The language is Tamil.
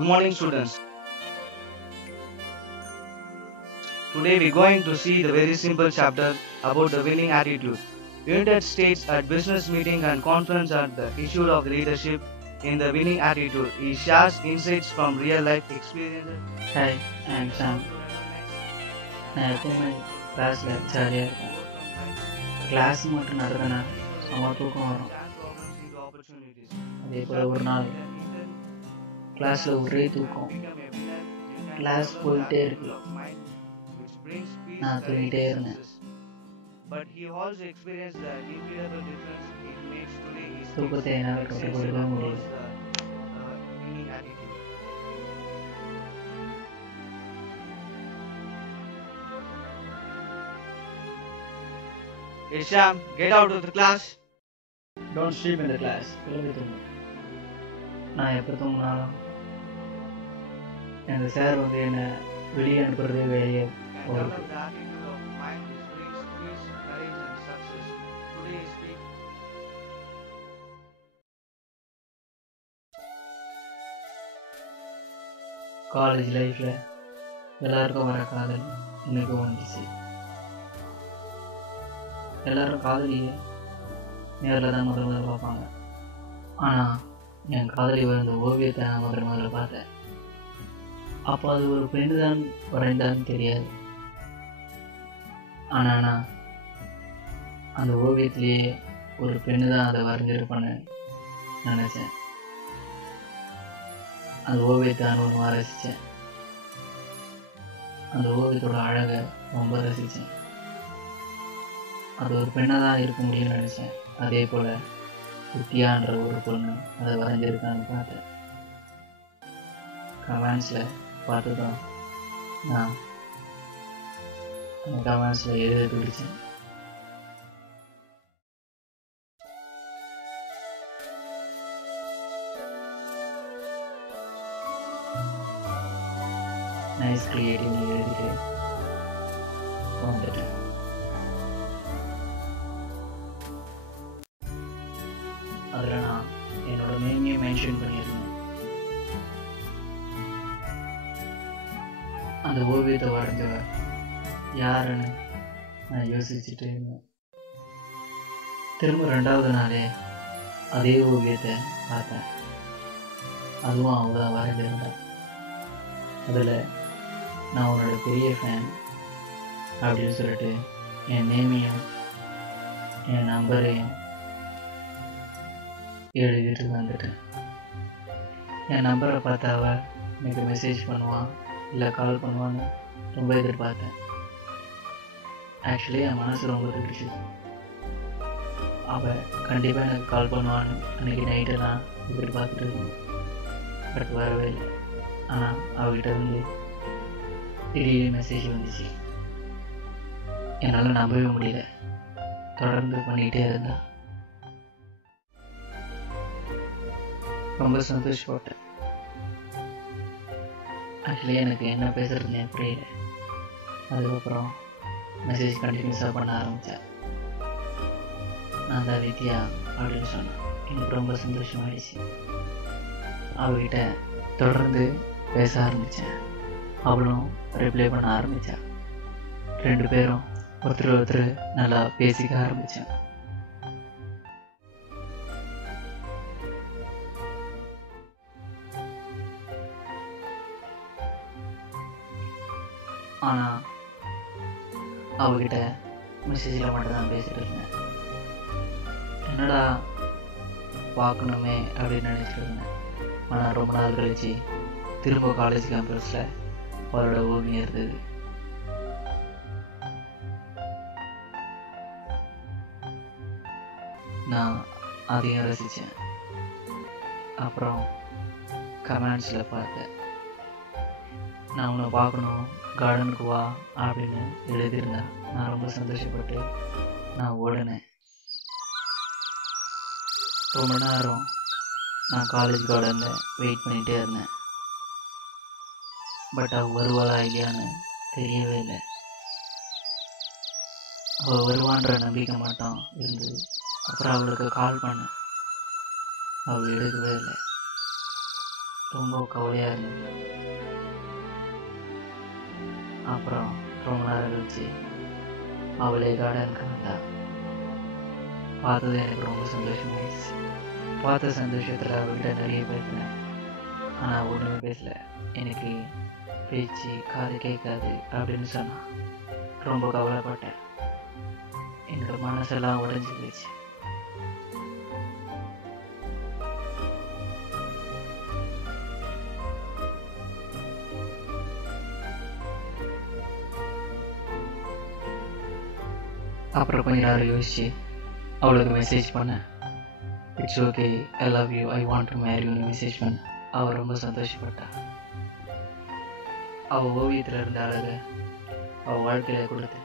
Good morning, students. Today we're going to see the very simple chapter about the winning attitude. United States at business meeting and conference at the issue of leadership in the winning attitude. He shares insights from real life experiences. Hi, I'm Sam. நான் எப்பவுமே கிளாஸில் ஜாலியாக இருக்கேன். கிளாஸ் மட்டும் நடத்தினா சும்மா தூக்கம் வரும். அதே போல் ஒரு நாள் கிளாஸில் ஒரே தூக்கம். கிளாஸ் போயிட்டே இருக்கு, நான் தூங்கிட்டே இருந்தேன். தூக்கத்தை என்னால் கற்றுக்கொள்ள முடியல. Hey Sham, get out of the class. Don't sleep in the class. கிளம்பி தூங்கு. நான் எப்போ தூங்கினாலும் எங்கள் சார் வந்து என்னை வெளியே அனுப்புறதே வேலையே வருது. காலேஜ் லைஃப்பில் எல்லாருக்கும் வர காதல் எனக்கும் வந்துச்சு. எல்லோரும் காதலியை நேரில் தான் முதல்ல பார்ப்பாங்க. ஆனால் என் காதலி வரைந்த ஓவியத்தை நான் முதல்ல பார்த்தேன். அப்போ அது ஒரு பெண்ணு தான் வரைந்தான்னு தெரியாது. ஆனால் நான் அந்த ஓவியத்திலேயே ஒரு பெண்ணு தான் அதை வரைஞ்சிருப்பேன்னு நினச்சேன். அந்த ஓவியத்தை நான் ஒன்று ரசித்தேன். அந்த ஓவியத்தோட அழகை ரொம்ப ரசித்தேன். அது ஒரு பெண்ணாக தான் இருக்க முடியும்னு நினச்சேன். அதே போல் வித்யான்ற ஒரு பொண்ணு அதை வரைஞ்சிருக்கான்னு பார்த்தேன். கமெண்ட்ஸில் பார்த்து தான் நான் அந்த கமெண்ட்ஸில் எழுத பிடிச்சேன். நைஸ் கிரியேட்டிவ்னு எழுதிட்டு வந்துட்டேன். அதில் நான் என்னோட நேமையும் மென்ஷன் பண்ணியிருந்தேன். அந்த ஓவியத்தை வரைஞ்சவ யாருன்னு நான் யோசிச்சுட்டு இருந்தேன். திரும்ப 2வது நாளே அதே ஓவியத்தை பார்த்தேன். அதுவும் அவங்க தான் வரைஞ்சிருந்தேன். அதில் நான் உன்னோட பெரிய ஃபேன் அப்படின்னு சொல்லிட்டு என் நேமையும் என் நம்பரையும் எழுதிட்டு வந்துட்டேன். என் நம்பரை பார்த்தா அவள் எனக்கு மெசேஜ் பண்ணுவான் இல்லை கால் பண்ணுவான்னு ரொம்ப எதிர்பார்த்தேன். ஆக்சுவலி என் மனசு ரொம்ப பிடிச்சிது. அவள் கண்டிப்பாக எனக்கு கால் பண்ணுவான்னு அன்றைக்கி நைட்டு நான் எதிர்பார்த்துட்டு இருந்தேன். பட் வரவே இல்லை. ஆனால் அவகிட்ட இருந்து திடீர்னு மெசேஜ் வந்துச்சு. என்னால் நம்பவே முடியல. தொடர்ந்து பண்ணிக்கிட்டே இருந்தான். ரொம்ப சந்தோஷப்பட்டேன். ஆக்சுவலி எனக்கு என்ன பேசுறதுனே புரியல. அதுக்கப்புறம் மெசேஜ் கண்டினியூஸாக பண்ண ஆரம்பித்தேன். நான் தான் வித்யா அப்படின்னு சொன்னேன். எனக்கு ரொம்ப சந்தோஷமாயிடுச்சு. அவகிட்ட தொடர்ந்து பேச ஆரம்பித்தேன். அவளும் ரிப்ளை பண்ண ஆரம்பித்தேன். 2 பேரும் ஒருத்தர் நல்லா பேசிக்க ஆரம்பித்தேன். ஆனால் அவகிட்ட மெசேஜில் மட்டும்தான் பேசிகிட்டு இருந்தேன். என்னடா பார்க்கணுமே அப்படின்னு நினச்சிட்டு இருந்தேன். ஆனால் ரொம்ப நாள் கழிச்சு திரும்ப காலேஜ் கேம்பஸில் அவளோட ஓவியம் இருந்தது. நான் அதையும் ரசித்தேன். அப்புறம் கமெண்ட்ஸில் பார்த்தேன். நான் உன்னை பார்க்கணும், கார்டனுக்கு வா அப்படின்னு எழுதியிருந்தேன். நான் ரொம்ப சந்தோஷப்பட்டு நான் ஓடினேன். ரொம்ப நேரம் நான் காலேஜ் கார்டனில் வெயிட் பண்ணிகிட்டே இருந்தேன். பட் அவள் வருவாளா இல்லையான்னு தெரியவே இல்லை. அவள் வருவான்ற நம்பிக்கை மட்டும் இருந்தது. அப்புறம் அவளுக்கு கால் பண்ணேன். அவள் எடுக்கவே இல்லை. ரொம்ப கவலையாக இருந்தது. அப்புறம் ரொம்ப நேரம் கழிச்சு அவளே கார்டனுக்கு வந்தா. பார்த்தது எனக்கு ரொம்ப சந்தோஷமாயிடுச்சு. பார்த்த சந்தோஷத்தில் அவள்கிட்ட நிறைய பேசினேன். ஆனால் ஒன்றுமே பேசல. எனக்கு பேச்சு காது கேட்காது அப்படின்னு சொன்னான். ரொம்ப கவலைப்பட்டேன். என்னோட மனசெல்லாம் உடைஞ்சு போச்சு. அப்புறம் கொஞ்ச நேரம் யோசிச்சு அவளுக்கு மெசேஜ் பண்ணேன். It's okay, I love you, I want to marry யூன்னு மெசேஜ் பண்ணேன். அவள் ரொம்ப சந்தோஷப்பட்டா. அவள் ஓவியத்தில் இருந்த அழகை அவள் வாழ்க்கையில் கொடுத்தேன்.